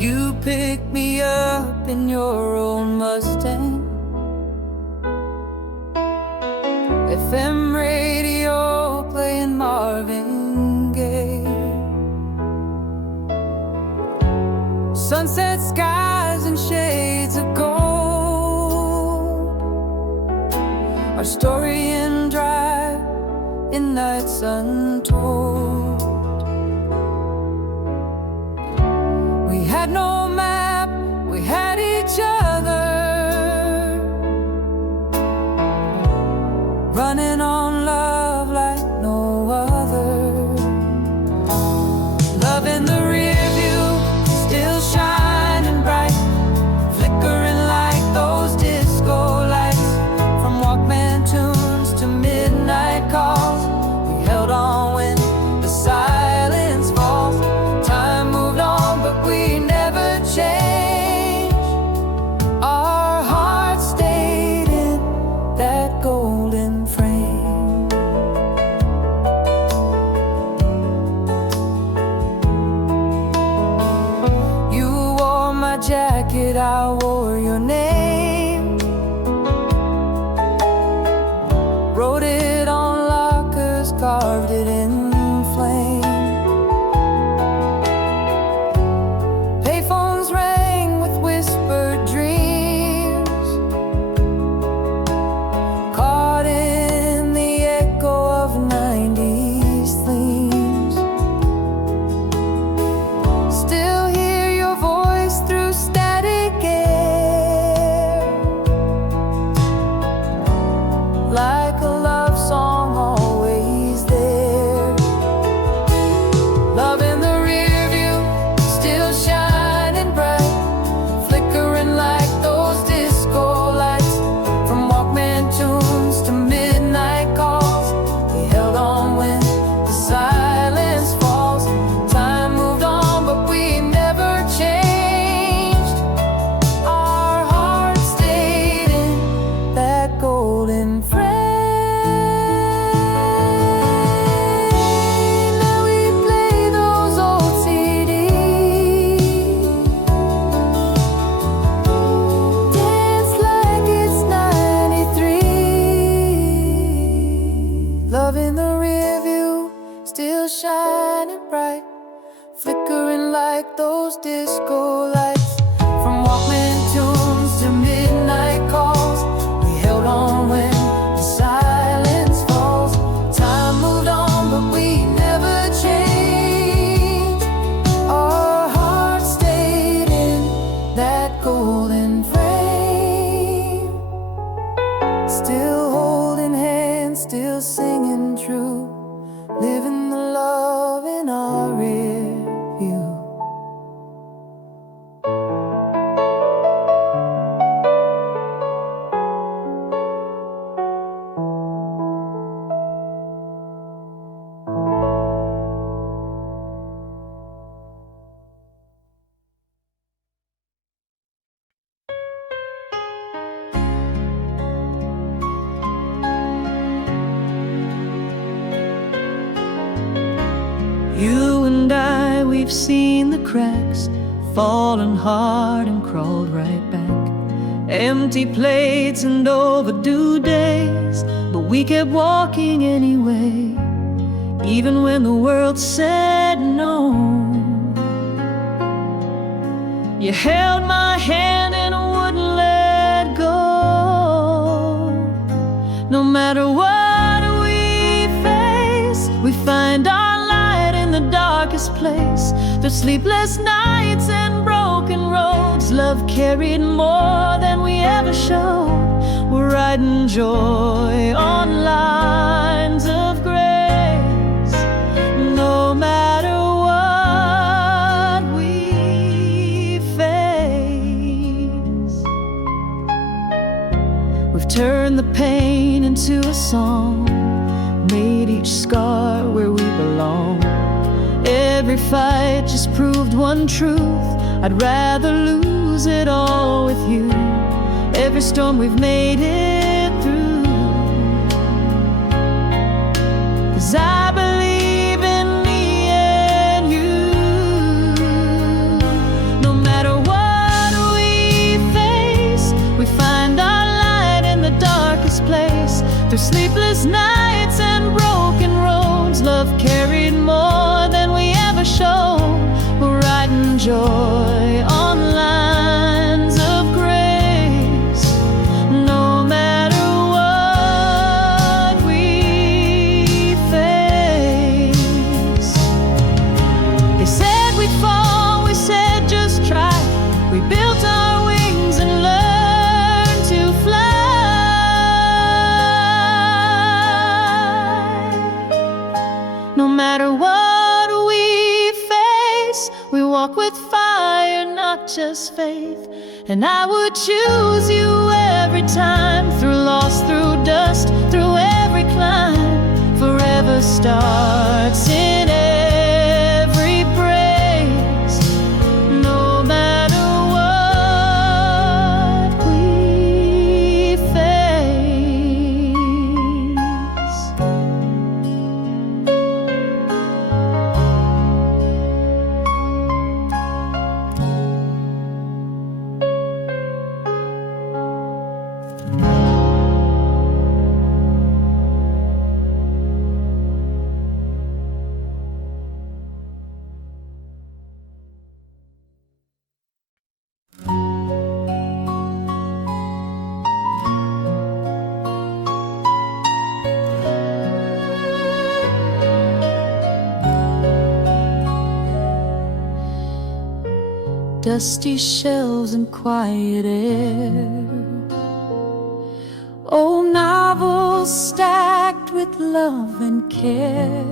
You picked me up in your old Mustang, FM radio playing Marvin Gaye, sunset skies and shades of gold, our story in drive in nights untold. We had no map, we had each other, running on love like no other. Love in the rear view, still shining bright, flickering like those disco lights. From Walkman tunes to midnight calls, we held on when the silence falls. Time moved on, but we never changed. Our hearts stayed in that golden frame. You wore my jacket, I wore your name, wrote it on lockers, carved it in flame. Payphones rang with whispered dreams, caught in the echo of 90s themes. Still hear your voice through static air, like a love song always there. Love in the rear view, still shining bright, flickering like those disco lights. From Walkman tunes to midnight calls, we held on when the silence falls. Time moved on, but we never changed. Our hearts stayed in that golden frame. Now we play those old CDs, dance like it's 93. Love in the rear view, still shining bright, flickering like those disco lights. From Walkman tunes to midnight calls, we held on when the silence falls. Time moved on, but we never changed. Our hearts stayed in that golden frame. Still holding hands, still singing true, living the love in our rear view. You and I, we've seen the cracks, fallen hard and crawled right back. Empty plates and overdue days, but we kept walking anyway, even when the world said no. You held my hand and wouldn't let go. No matter what we face, we find our light in the darkest place. Through sleepless nights and broken roads, love carried more than we ever showed. We're riding joy on lines of grace. No matter what we face, we've turned the pain into a song, made each scar where we belong. Every fight just proved one truth: I'd rather lose it all with you. Every storm we've made it through, 'cause I believe in me and you. No matter us. Through sleepless nights and broken roads, love carried more than we ever showed. We're writing joy on lines of grace, no matter what we face. They said we'd fall, we said just try. We built our wings and learned to fly. No matter what we face, we walk with fire, not just faith. And I would choose you every time, through loss, through dust, through every climb. Forever starts in every praise, no matter what we face. Dusty shelves and quiet air, old novels stacked with love and care.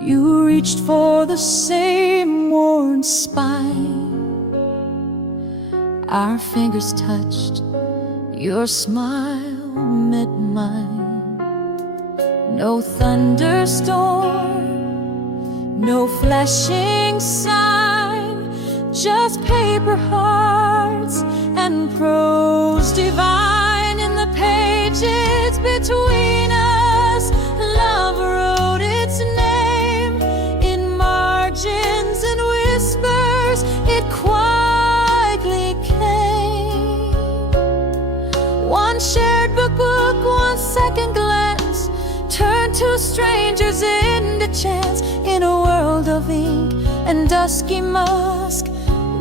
You reached for the same worn spine, our fingers touched, your smile met mine. No thunderstorm, no flashing sign, just paper hearts and prose divine. In the pages between us, love wrote its name. In margins and whispers, it quietly came. One shared book, one second glance, turned two strangers into chance. In a world of ink and dusky musk,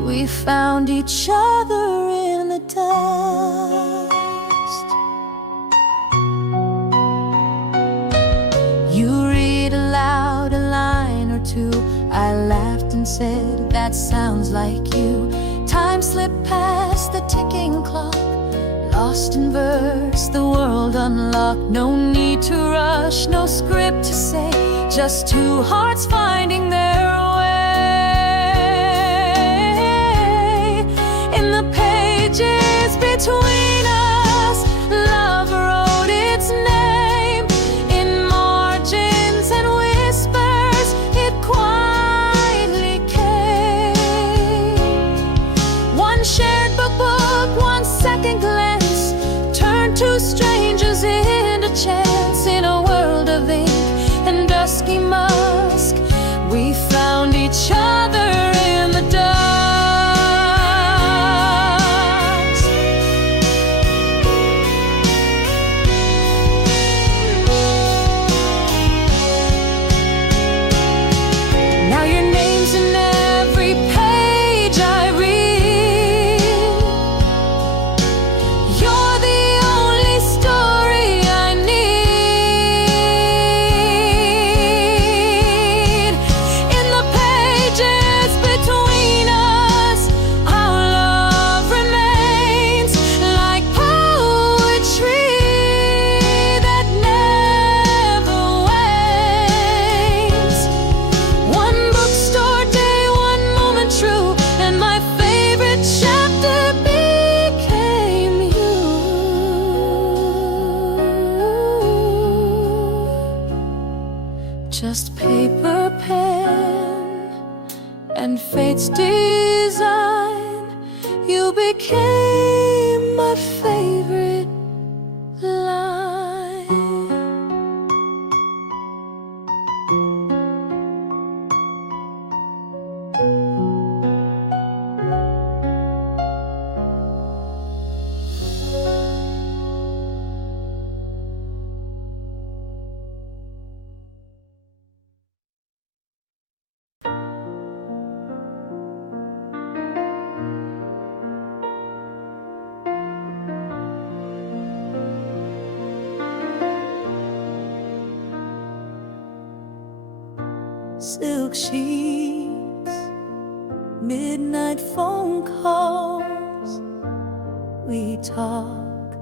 we found each other in the dust. You read aloud a line or two, I laughed and said, that sounds like you. Time slipped past the ticking clock, lost in verse, the world unlocked. No need to rush, no script to say, just two hearts finding their way. In the pages between us, love wrote its name. In margins and whispers, it quietly came. One shared book, one second glance, turned two strangers into chance. In a world of ink and dusky musk, we found each other in the dust. Now your name's in every page I read. You're the only story I need. In the pages between us, our love remains like poetry that never wanes. One bookstore day, one moment true, and my favorite chapter became you. Just paper, pen, and fate's design. You became my favorite line. silk sheets, midnight phone calls. We talk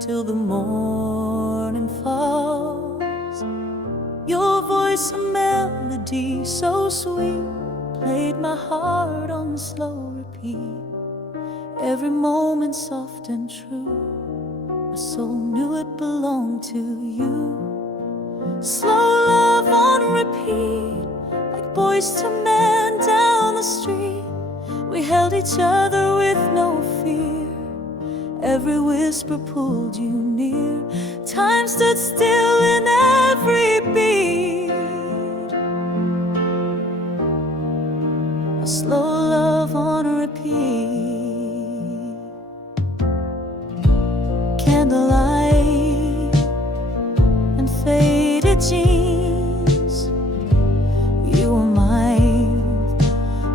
till the morning falls. Your voice a melody so sweet played my heart on slow repeat. Every moment soft and true, my soul knew it belonged to you. Slow love on repeat, like boys to men down the street. We held each other with no fear. Every whisper pulled you near. Time stood still in every beat. A slow love on repeat. Candlelight and faded jeans. You were mine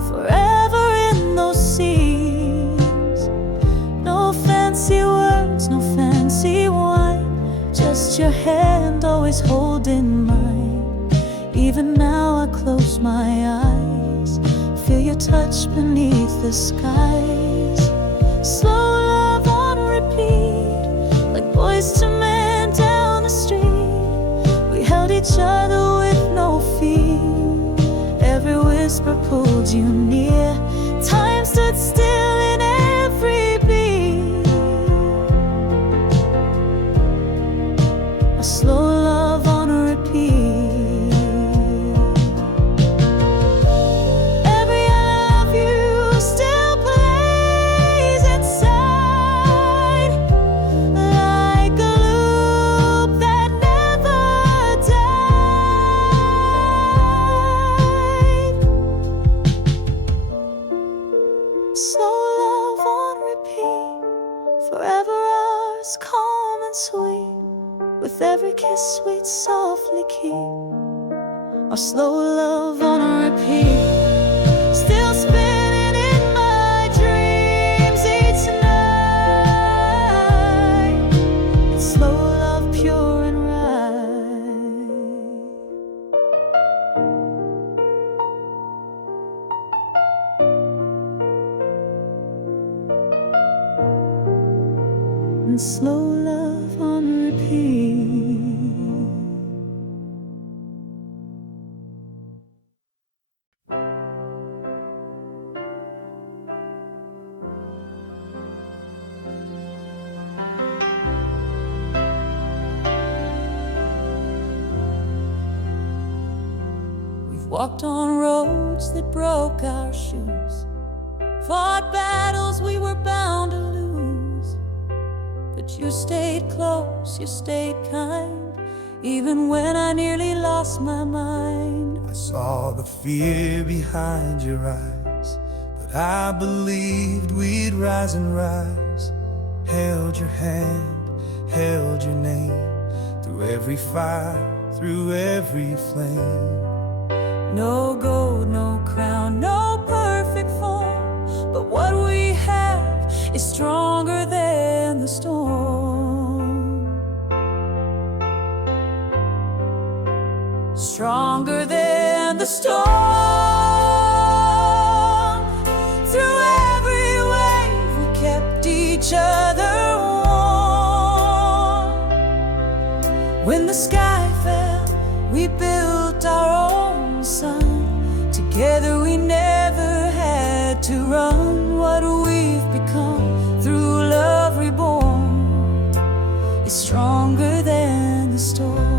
forever in those scenes. No fancy words, no fancy wine, just your hand always holding mine. Even now I close my eyes, feel your touch beneath the skies. Slow love on repeat, like boys to men down the street. We held each other with no fear. Every whisper pulled you near. Time stood still in every beat. A slow love on repeat. Every I love you still plays inside, like a loop that never died. Slow love on repeat, forever ours, calm and sweet. With every kiss we'd softly keep our slow love on repeat. Still spinning in my dreams each night. It's slow love, pure and right. And slow love on repeat. We've walked on roads that broke our shoes, fought battles we were bound to lose. But you stayed close, you stayed kind, even when I nearly lost my mind. I saw the fear behind your eyes, but I believed we'd rise and rise. Held your hand, held your name, through every fire, through every flame. No gold, no crown, no perfect form, but what we have is stronger than the storm. Stronger than the storm. Through every wave we kept each other warm. When the sky fell, we built our own sun. Together we never had to run. What we've become through love reborn is stronger than the storm.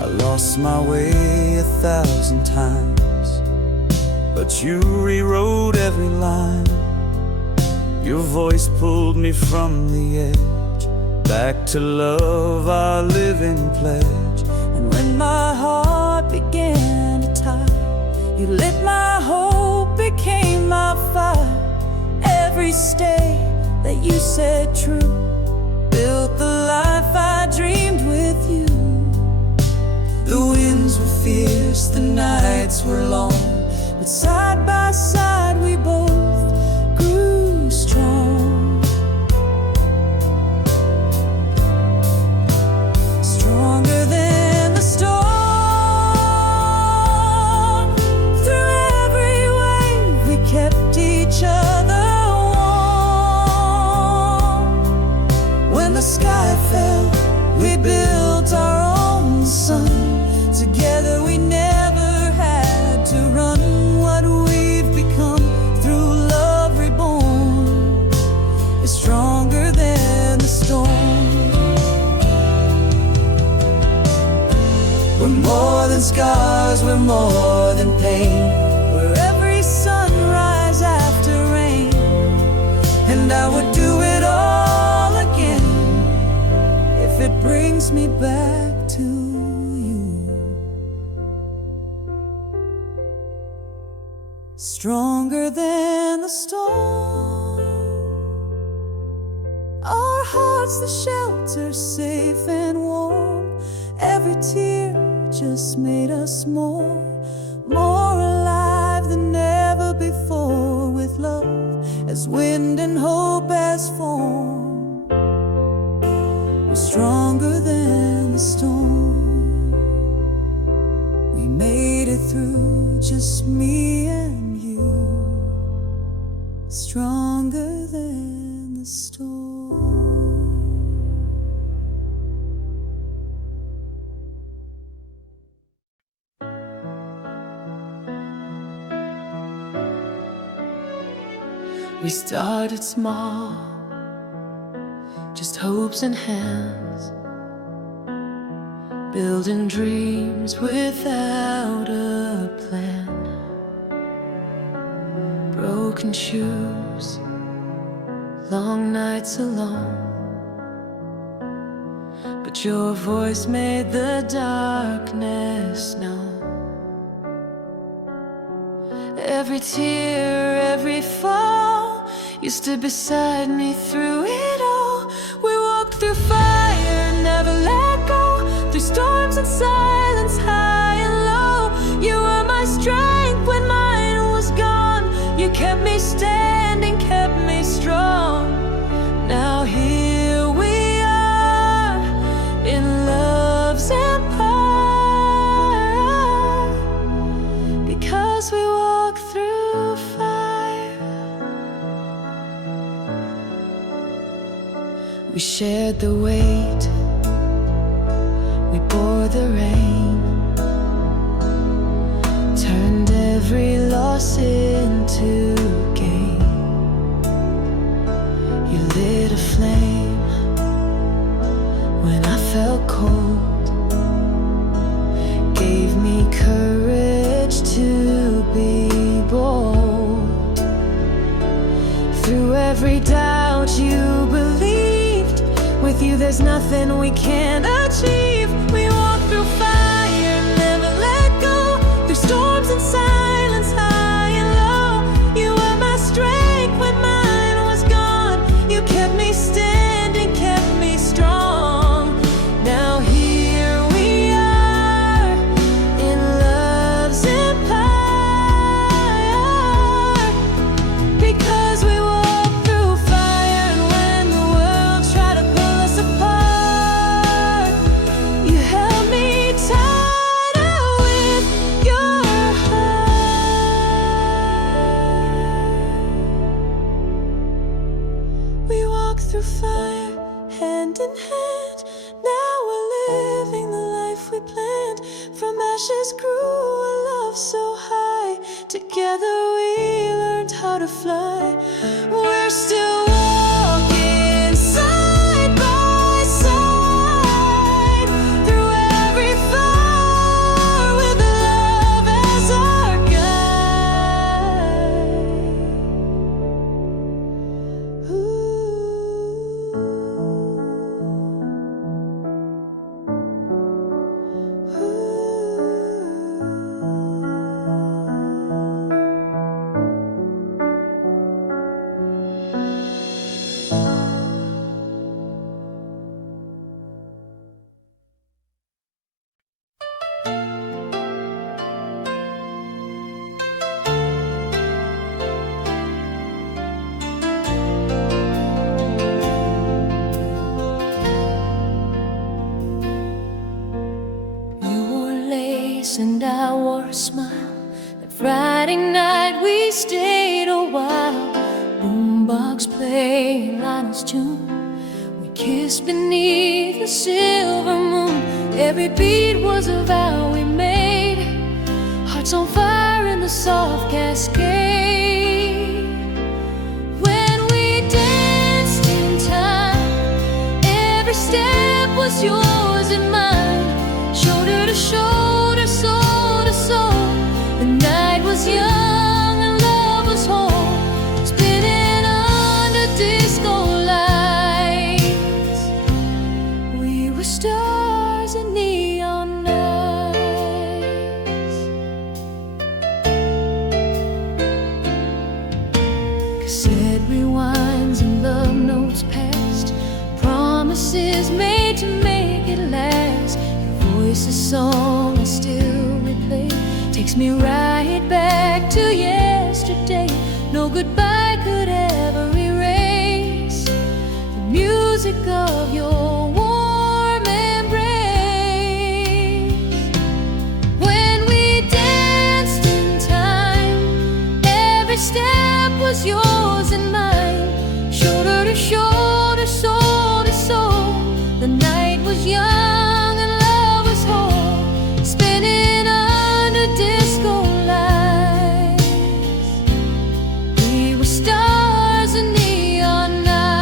I lost my way 1,000 times, but you rewrote every line. Your voice pulled me from the edge, back to love, our living pledge. And when my heart began to tire, you lit my hope, became my fire. Every stay that you said true built the life I dreamed with you. The winds were fierce, the nights were long, but side by side we both grew strong. scars were more than pain, where every sunrise after rain, and I would do it all again if it brings me back to you. Stronger than the storm, our hearts the shelter, safe and warm. Every tear just made us more alive than ever before. With love as wind and hope as form, we're stronger than the storm. We made it through, just me and you, stronger than the storm. We started small, just hopes in hands, building dreams without a plan. Broken shoes, long nights alone, but your voice made the darkness known. Every tear, every fall used to beside me through it all. We walked through fire, never let go, through storms and silence, high and low. You were my strength when mine was gone. You kept me standing, kept me strong. Now here we are in love's empire, because we walk through fire. We shared the weight, we bore the rain, turned every loss into gain. You lit a flame when I felt cold, gave me courage to be bold. Through every doubt you believed, with you there's nothing we can't achieve. We walk through fire, never let go, through storms and silence, high and low. You were my strength when mine was gone. You kept me standing, kept me strong. Now here we are in love's empire, because we walk through fire. And when the world tried to pull us apart, you held me tighter with your heart. We walk through fire, hand in hand. Now we're living the life we planned. From ashes grew a love so high. Together we learned how to fly. We're still walking side by side through every fire, with love as our guide. You wore lace and I wore a smile. That Friday night we stayed a while. Boombox playing Lionel's tune. We kissed beneath the silver moon. Every beat was a vow we made. Hearts on fire in the soft cascade. When we danced in time, every step was yours and mine. Shoulder to shoulder, soul head rewinds and love notes past, promises made to make it last. Your voice, a song I still replay, takes me right back to yesterday. No goodbye could ever erase the music of your warm embrace. When we danced in time, every step was yours and mine, shoulder to shoulder, soul to soul. The night was young and love was whole, spinning under disco lights. We were stars in neon nights.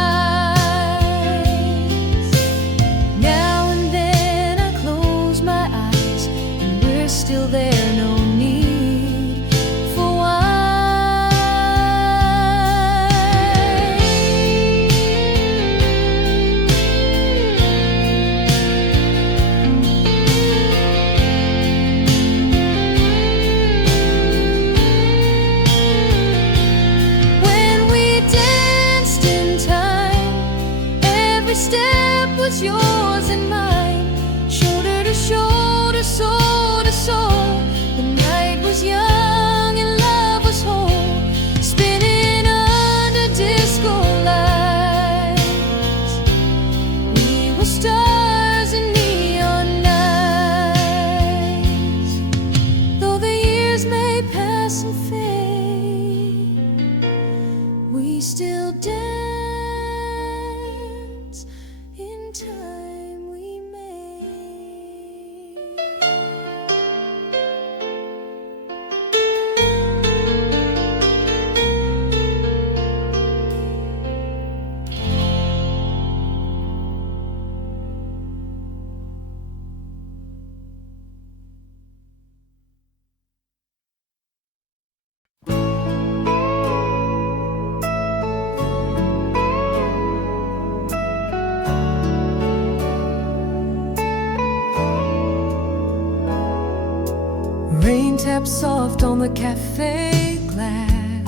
Now and then I close my eyes and we're still there, no need for when we danced in time, every step was yours and mine, shoulder to shoulder, soul to soul. The night was young and love was whole, spinning under disco lights. We were stars in neon nights. Though the years may pass and fade, we still dance in time we made. Rain taps soft on the cafe glass.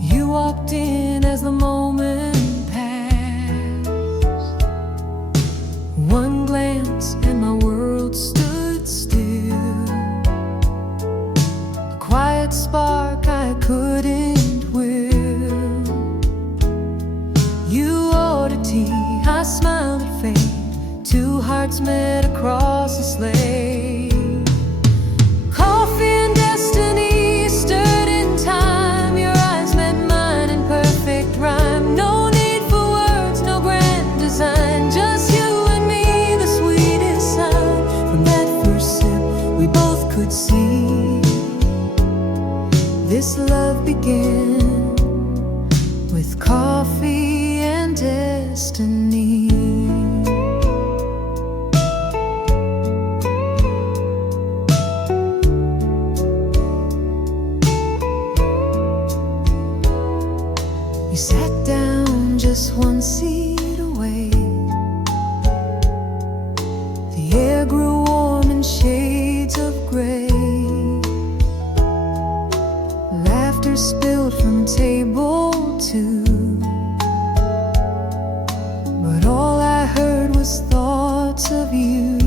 You walked in as the moment passed. One glance and my world stood still. A quiet spark I couldn't will. You ordered tea, I smiled at fate. Two hearts met across the slate. Coffee and destiny stirred in time. Your eyes met mine in perfect rhyme. No need for words, no grand design, just you and me, the sweetest sign. From that first sip we both could see this love began with coffee and destiny. We sat down just one seat away. The air grew warm in shades of gray. Laughter spilled from table two, but all I heard was thoughts of you.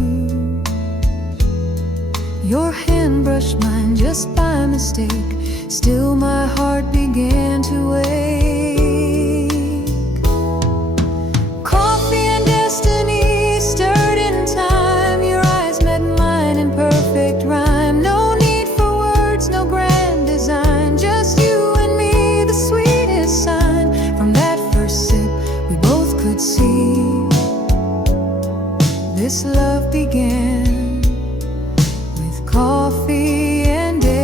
Your hand brushed mine just by mistake. Still my heart began to ache. Coffee and destiny stirred in time. Your eyes met mine in perfect rhyme. No need for words, no grand design, just you and me, the sweetest sign. From that first sip we both could see this love began with coffee and destiny.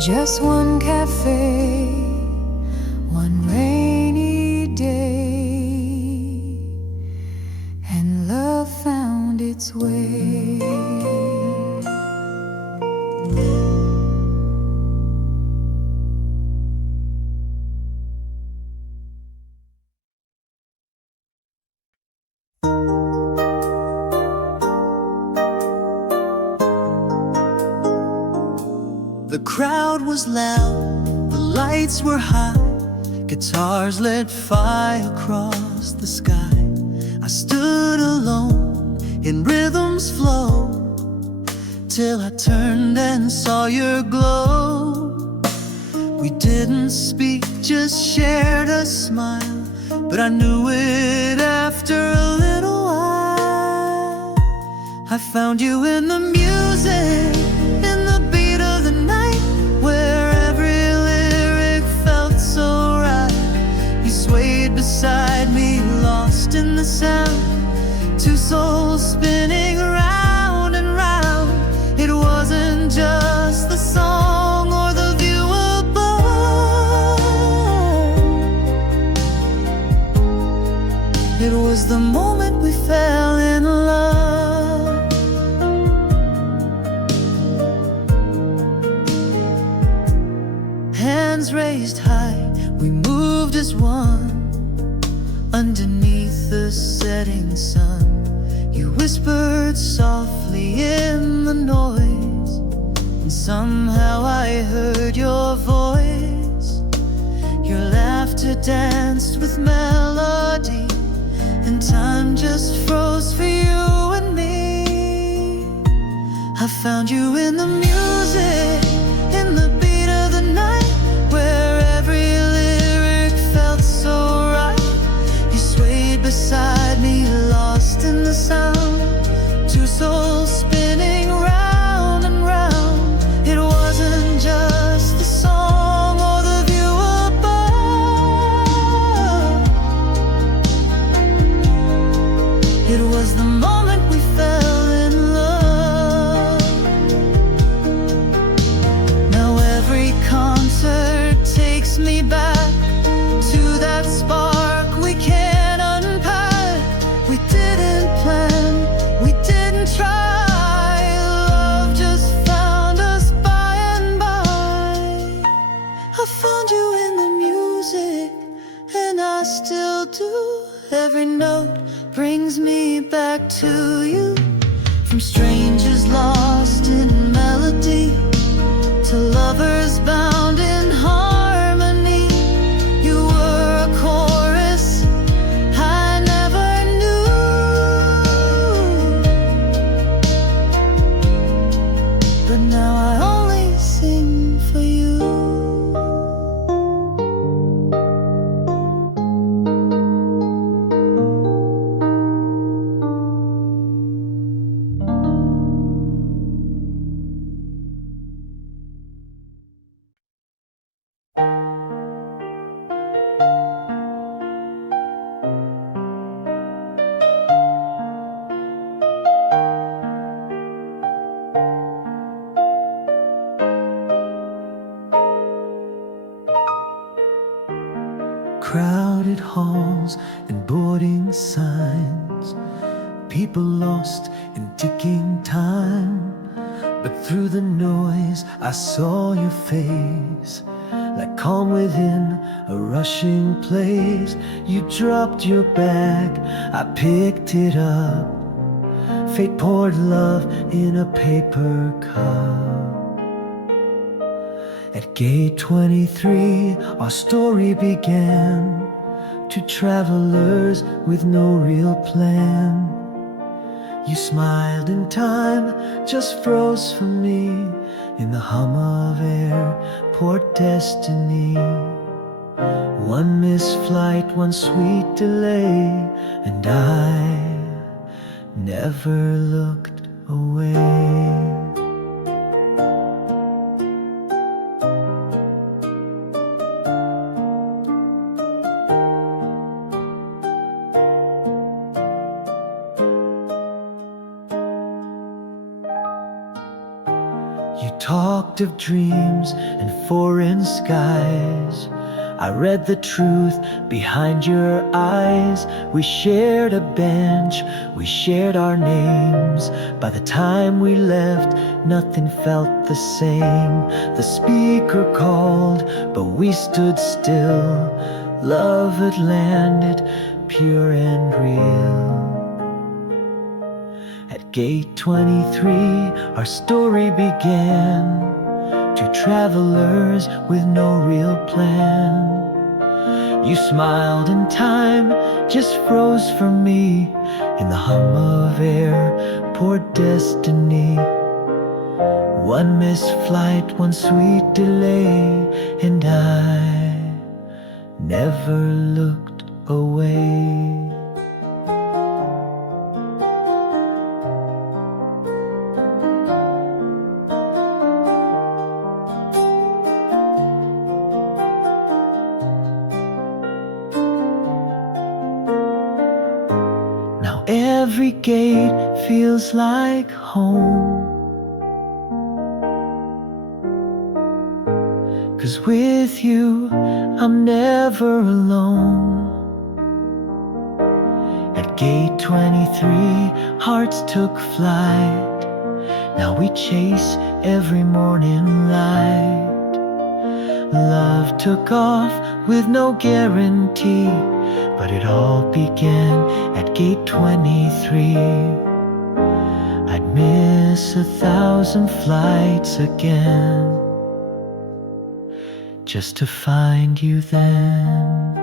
Just one cafe, one rainy day, and love found its way. The crowd was loud, the lights were high, guitars lit fire across the sky. I stood alone in rhythm's flow, till I turned and saw your glow. We didn't speak, just shared a smile, but I knew it after a little while. I found you in the music, in the beat of the night, where every lyric felt so right. You swayed beside me, lost in the sound, two souls spinning round and round. It wasn't just the song or the view above, it was the moment we fell in love. Hands raised high, we moved as one, underneath the setting sun. You whispered softly in the noise, and somehow I heard your voice. Your laughter danced with melody, and time just froze for you and me. I found you in the music, in the beat of the night, where every lyric felt so right. You swayed beside me, lost in the sound, two souls spinning round and round. It wasn't just the song or the view above, it was the moment we fell in love. Now every concert takes me back to that spark we can't unpack. We didn't plan, we didn't try, love just found us by and by. I found you in the music, and I still do. Every note brings me back to you, from strangers lost in melody to lovers bound in harmony. You were a chorus I never knew, but now I only sing for you. Crowded halls and boarding signs, people lost in ticking time. But through the noise I saw your face, like calm within a rushing place. You dropped your bag, I picked it up. Fate poured love in a paper cup. At gate 23 our story began, two travelers with no real plan. You smiled and time just froze for me, in the hum of airport destiny. One missed flight, one sweet delay, and I never looked away. You talked of dreams and foreign skies. I read the truth behind your eyes. We shared a bench, we shared our names. By the time we left, nothing felt the same. The speaker called, but we stood still. Love had landed, pure and real. At gate 23, our story began. Two travelers with no real plan. You smiled and time just froze for me. In the hum of air, poured destiny. One missed flight, one sweet delay, and I never looked away. Every gate feels like home, 'cause with you I'm never alone. At gate 23, hearts took flight. Now we chase every morning light. Love took off with no guarantee, but it all began at gate 23. I'd miss 1,000 flights again, just to find you then.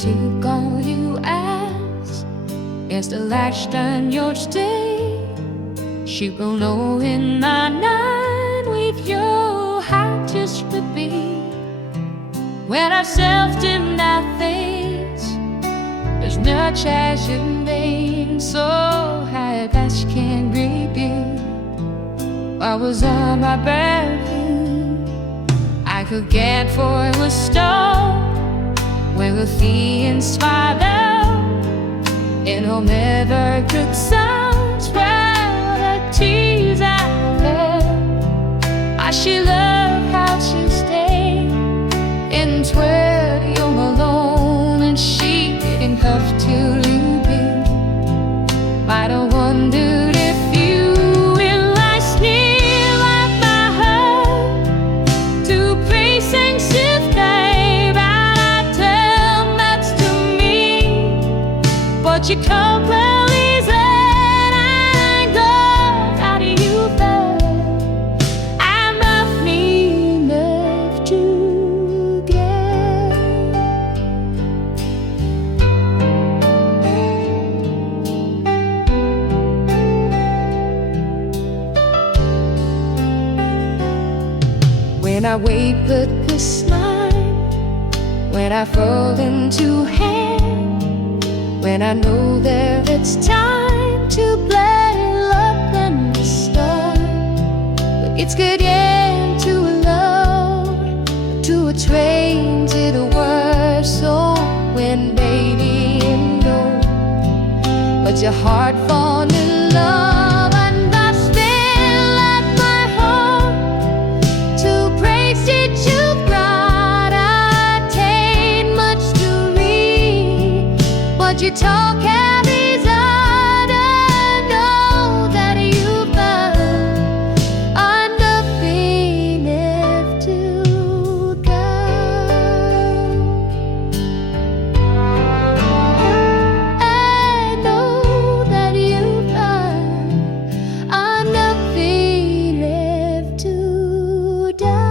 to call you as is the last time you'll stay. She will know in my night with your heart just repeat. When I self-deny things, there's no chance in vain. So high that can't repeat. I was on my bare feet. I could get for a star when the fiends smiled out, and home never could sound spread the tears I felt. I she loved how she stayed and swear you're alone, and she didn't have to leave me. Might have wondered if you will lie still at my heart to praise and shift day, but I tell that's to me. But you can't believe that I go out of you fell. I'm not mean enough to get. When I wait but this night, when I fall into hand, when I know that it's time to play love and restore. But it's good yeah, to a love, to a train, to the world. So when baby you know, but your heart fall in love, and I still at my home to praise it you've brought. I take much to read, but you talk carries on. I know that you've done nothing left to go. I know that you've done nothing left to die.